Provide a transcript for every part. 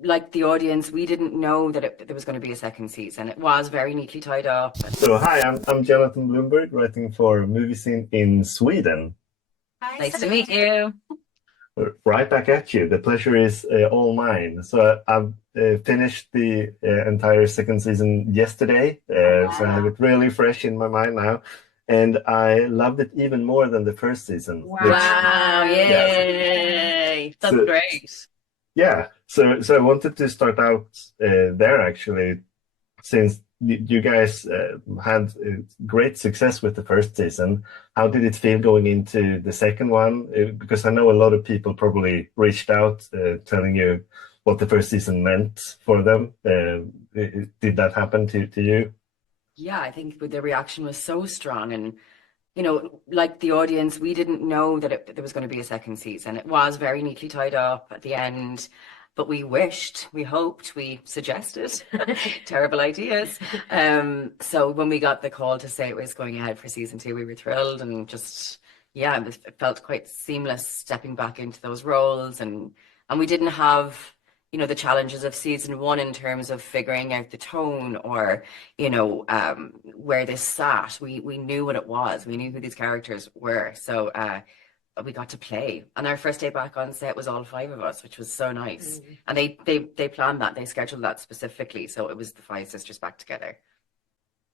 like the audience, we didn't know that there was going to be a second season. It was very neatly tied up. So hi, I'm Jonathan Bloomberg, writing for Movie Scene in Sweden. Hi, Nice to meet you. Right back at you. The pleasure is all mine. So I've finished the entire second season yesterday, so I have it really fresh in my mind now, and I loved it even more than the first season. Wow. Wow, Yes. yay! That's So- great. Yeah, so I wanted to start out there actually, since you guys had great success with the first season. How did it feel going into the second one? Because I know a lot of people probably reached out telling you what the first season meant for them. Did that happen to you? Yeah, I think the reaction was so strong, and like the audience, we didn't know that there was going to be a second season. It was very neatly tied up at the end, but we wished, we hoped, we suggested terrible ideas. So when we got the call to say it was going ahead for season two, we were thrilled, and just yeah, it felt quite seamless stepping back into those roles, and we didn't have the challenges of season one in terms of figuring out the tone or where this sat. We knew what it was. We knew who these characters were. So we got to play. And our first day back on set was all five of us, which was so nice. And they planned that. They scheduled that specifically. So it was the five sisters back together.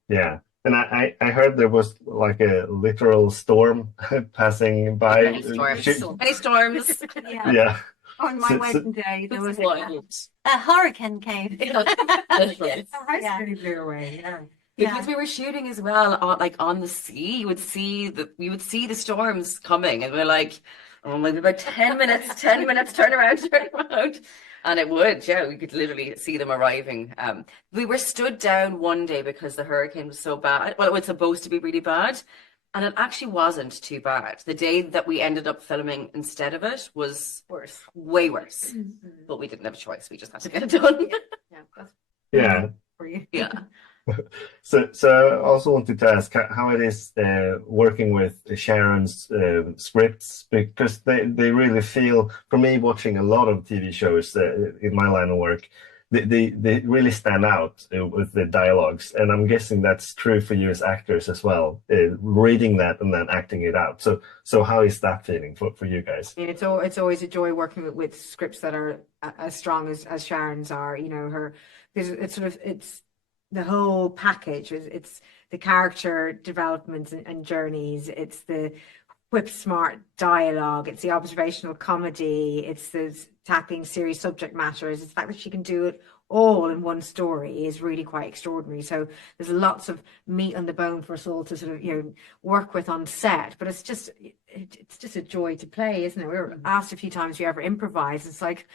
Yeah. And I heard there was like a literal storm passing by. Many storms. Many storms. Yeah. Yeah. On my So- wedding day, there was Wild. a hurricane came. Literally. The house Yeah. really blew away. Yeah. Because we were shooting as well on the sea. You would see the storms coming, and we're like, oh, maybe about 10 minutes, 10 minutes, turn around. And it would, yeah, we could literally see them arriving. We were stood down one day because the hurricane was so bad. Well, it was supposed to be really bad, and it actually wasn't too bad. The day that we ended up filming instead of it was Worse. way worse. But we didn't have a choice. We just had to get it done. Yeah, that's Yeah. for you. Yeah. So I also wanted to ask how it is working with Sharon's scripts, because they really feel, for me, watching a lot of TV shows in my line of work, they really stand out with the dialogues, and I'm guessing that's true for you as actors as well, reading that and then acting it out. So how is that feeling for you guys? It's always a joy working with scripts that are as strong as Sharon's are. It's the whole package. It's the character developments and journeys. It's the whip smart dialogue. It's the observational comedy. It's the tackling serious subject matters. It's the fact that she can do it all in one story is really quite extraordinary. So there's lots of meat on the bone for us all to sort of work with on set. But it's just a joy to play, isn't it? We were asked a few times if you ever improvise. It's like,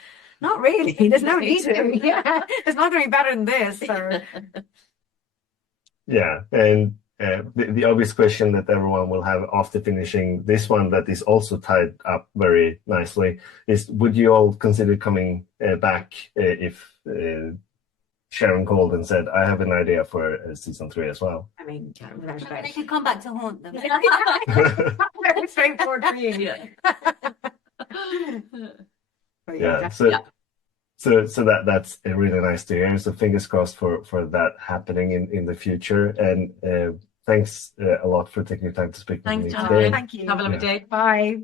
not really. There's no need to. Yeah, there's not going to be better than this. So. Yeah, and the obvious question that everyone will have after finishing this one, that is also tied up very nicely, is would you all consider coming back if Sharon called and said, I have an idea for season 3 as well? I mean, without a They doubt. could come back to haunt them. Very straightforward for you. Yeah. But Yeah, definitely. so that's really nice to hear. So fingers crossed for that happening in the future. And thanks a lot for taking your time to speak with me Thanks, today. Jonathan. Thank you. Have a lovely Yeah. day. Bye.